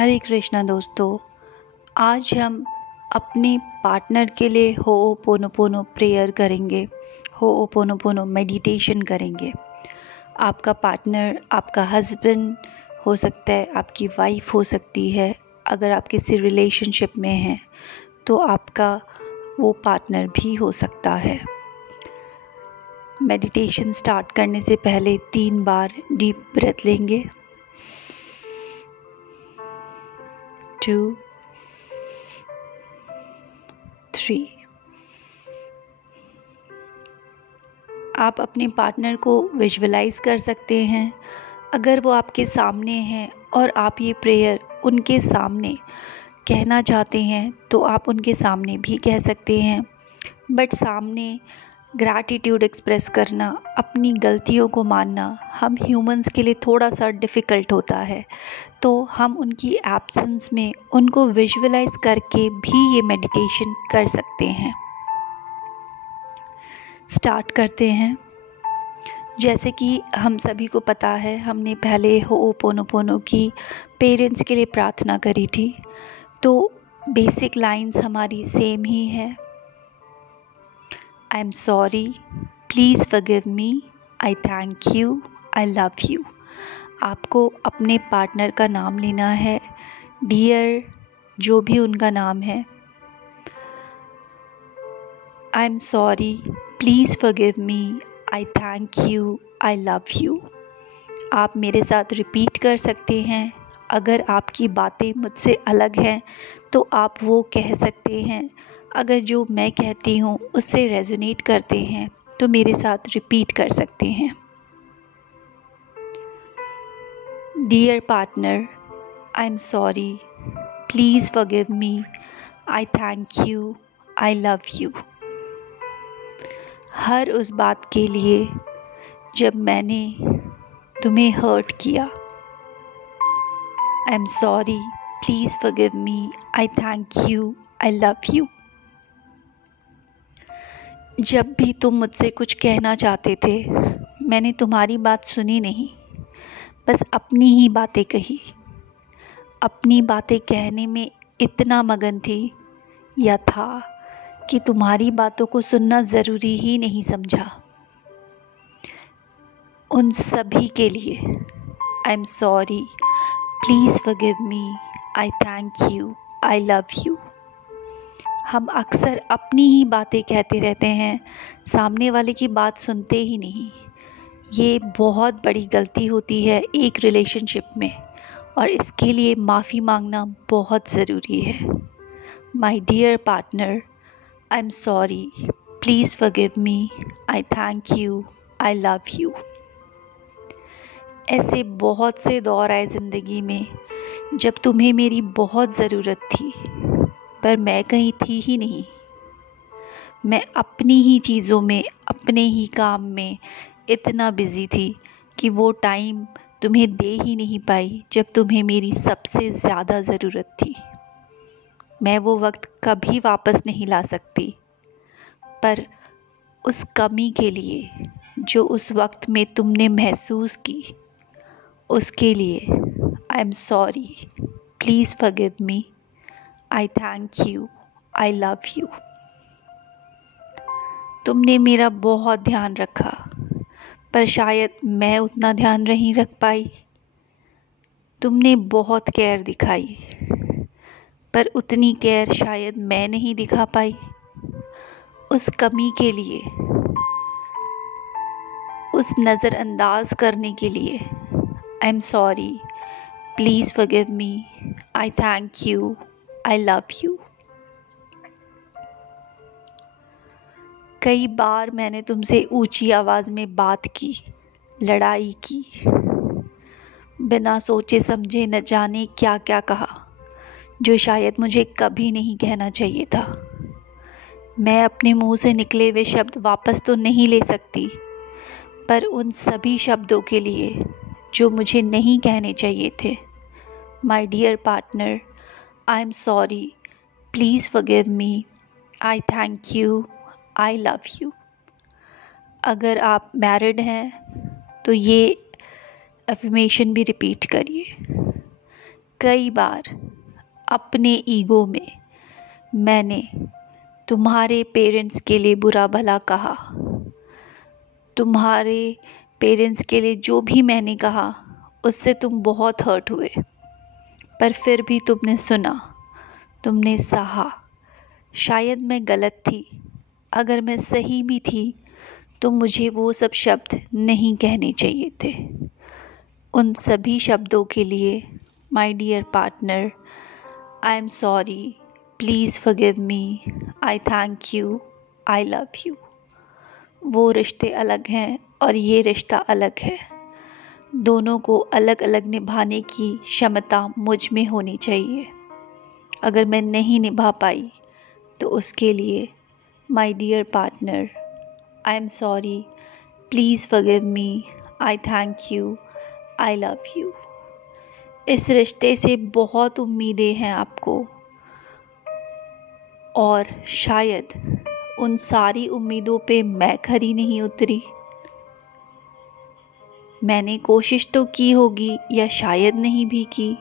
हरे कृष्णा दोस्तों, आज हम अपने पार्टनर के लिए होओपोनोपोनो प्रेयर करेंगे, होओपोनोपोनो मेडिटेशन करेंगे। आपका पार्टनर आपका हस्बैंड हो सकता है, आपकी वाइफ हो सकती है। अगर आप किसी रिलेशनशिप में हैं तो आपका वो पार्टनर भी हो सकता है। मेडिटेशन स्टार्ट करने से पहले 3 बार डीप ब्रेथ लेंगे। 2, 3। आप अपने पार्टनर को विजुअलाइज कर सकते हैं। अगर वो आपके सामने हैं और आप ये प्रेयर उनके सामने कहना चाहते हैं तो आप उनके सामने भी कह सकते हैं। बट सामने ग्रैटिट्यूड एक्सप्रेस करना, अपनी गलतियों को मानना हम ह्यूमंस के लिए थोड़ा सा डिफ़िकल्ट होता है, तो हम उनकी एब्सेंस में उनको विजुअलाइज करके भी ये मेडिटेशन कर सकते हैं। स्टार्ट करते हैं। जैसे कि हम सभी को पता है, हमने पहले होओपोनोपोनो की पेरेंट्स के लिए प्रार्थना करी थी, तो बेसिक लाइंस हमारी सेम ही है। आई am sorry, please forgive me, I thank you, I love you. आपको अपने पार्टनर का नाम लेना है, डियर जो भी उनका नाम है। आई am sorry, please forgive me, I thank you, I love you. आप मेरे साथ रिपीट कर सकते हैं। अगर आपकी बातें मुझसे अलग हैं तो आप वो कह सकते हैं। अगर जो मैं कहती हूँ उससे रेजोनेट करते हैं तो मेरे साथ रिपीट कर सकते हैं। Dear partner, I am sorry, please forgive me, I thank you, I love you. हर उस बात के लिए जब मैंने तुम्हें हर्ट किया। I am sorry, please forgive me, I thank you, I love you. जब भी तुम मुझसे कुछ कहना चाहते थे, मैंने तुम्हारी बात सुनी नहीं, बस अपनी ही बातें कही। अपनी बातें कहने में इतना मगन थी या था कि तुम्हारी बातों को सुनना ज़रूरी ही नहीं समझा। उन सभी के लिए आई am sorry, please forgive me, I thank you, I love you. हम अक्सर अपनी ही बातें कहते रहते हैं, सामने वाले की बात सुनते ही नहीं। ये बहुत बड़ी गलती होती है एक रिलेशनशिप में, और इसके लिए माफ़ी मांगना बहुत ज़रूरी है। My dear partner, I am sorry, please forgive me, I thank you, I love you. ऐसे बहुत से दौर आए ज़िंदगी में जब तुम्हें मेरी बहुत ज़रूरत थी, पर मैं कहीं थी ही नहीं। मैं अपनी ही चीज़ों में, अपने ही काम में इतना बिज़ी थी कि वो टाइम तुम्हें दे ही नहीं पाई जब तुम्हें मेरी सबसे ज़्यादा ज़रूरत थी। मैं वो वक्त कभी वापस नहीं ला सकती, पर उस कमी के लिए जो उस वक्त में तुमने महसूस की, उसके लिए आई am sorry, please forgive me, I thank you, I love you. तुमने मेरा बहुत ध्यान रखा, पर शायद मैं उतना ध्यान नहीं रख पाई। तुमने बहुत केयर दिखाई, पर उतनी केयर शायद मैं नहीं दिखा पाई। उस कमी के लिए, उस नज़रअंदाज करने के लिए आई am sorry, please forgive me, I thank you, I love you. कई बार मैंने तुमसे ऊंची आवाज़ में बात की, लड़ाई की, बिना सोचे समझे न जाने क्या क्या कहा, जो शायद मुझे कभी नहीं कहना चाहिए था। मैं अपने मुंह से निकले हुए शब्द वापस तो नहीं ले सकती, पर उन सभी शब्दों के लिए जो मुझे नहीं कहने चाहिए थे, my dear partner, I am sorry, please forgive me, I thank you, I love you. अगर आप मैरिड हैं तो ये अफर्मेशन भी रिपीट करिए। कई बार अपने ईगो में मैंने तुम्हारे पेरेंट्स के लिए बुरा भला कहा। तुम्हारे पेरेंट्स के लिए जो भी मैंने कहा उससे तुम बहुत हर्ट हुए, पर फिर भी तुमने सुना, तुमने सहा। शायद मैं गलत थी, अगर मैं सही भी थी तो मुझे वो सब शब्द नहीं कहने चाहिए थे। उन सभी शब्दों के लिए my dear partner, I am sorry, please forgive me, I thank you, I love you. वो रिश्ते अलग हैं और ये रिश्ता अलग है। दोनों को अलग अलग निभाने की क्षमता मुझ में होनी चाहिए। अगर मैं नहीं निभा पाई तो उसके लिए my dear partner, I am sorry, please forgive me, I thank you, I love you. इस रिश्ते से बहुत उम्मीदें हैं आपको, और शायद उन सारी उम्मीदों पे मैं खरी नहीं उतरी। मैंने कोशिश तो की होगी या शायद नहीं भी की,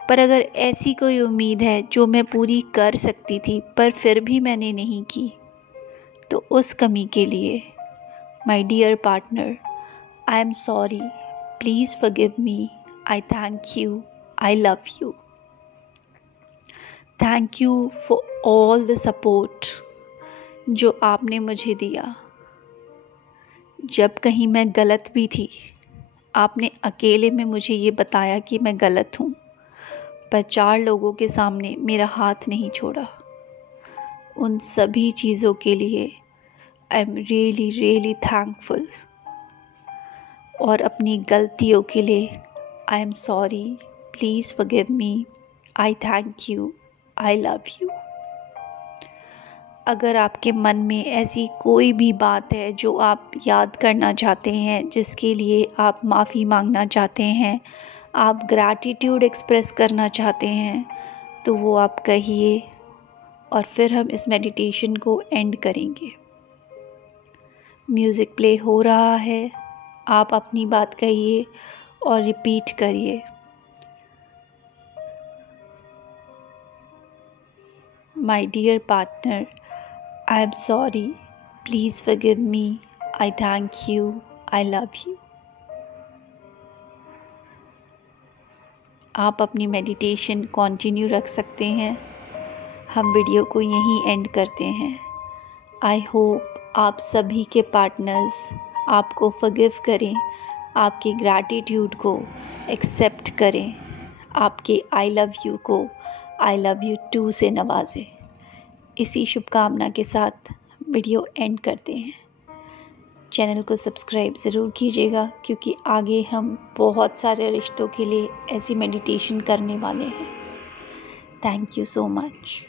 पर अगर ऐसी कोई उम्मीद है जो मैं पूरी कर सकती थी पर फिर भी मैंने नहीं की, तो उस कमी के लिए my dear partner, I am sorry, please forgive me, I thank you, I love you. Thank you for all the support जो आपने मुझे दिया। जब कहीं मैं गलत भी थी, आपने अकेले में मुझे ये बताया कि मैं गलत हूँ, पर 4 लोगों के सामने मेरा हाथ नहीं छोड़ा। उन सभी चीज़ों के लिए I am really really thankful. और अपनी गलतियों के लिए आई am sorry, please forgive me, I thank you, I love you. अगर आपके मन में ऐसी कोई भी बात है जो आप याद करना चाहते हैं, जिसके लिए आप माफ़ी मांगना चाहते हैं, आप ग्रैटिट्यूड एक्सप्रेस करना चाहते हैं, तो वो आप कहिए और फिर हम इस मेडिटेशन को एंड करेंगे। म्यूज़िक प्ले हो रहा है, आप अपनी बात कहिए और रिपीट करिए। My dear partner, I am sorry, please forgive me, I thank you, I love you। आप अपनी मेडिटेशन कंटिन्यू रख सकते हैं। हम वीडियो को यहीं एंड करते हैं। आई होप आप सभी के पार्टनर्स आपको फॉरगिव करें, आपके ग्रैटिट्यूड को एक्सेप्ट करें, आपके आई लव यू को आई लव यू टू से नवाजें। इसी शुभकामना के साथ वीडियो एंड करते हैं। चैनल को सब्सक्राइब ज़रूर कीजिएगा, क्योंकि आगे हम बहुत सारे रिश्तों के लिए ऐसी मेडिटेशन करने वाले हैं। Thank you so much.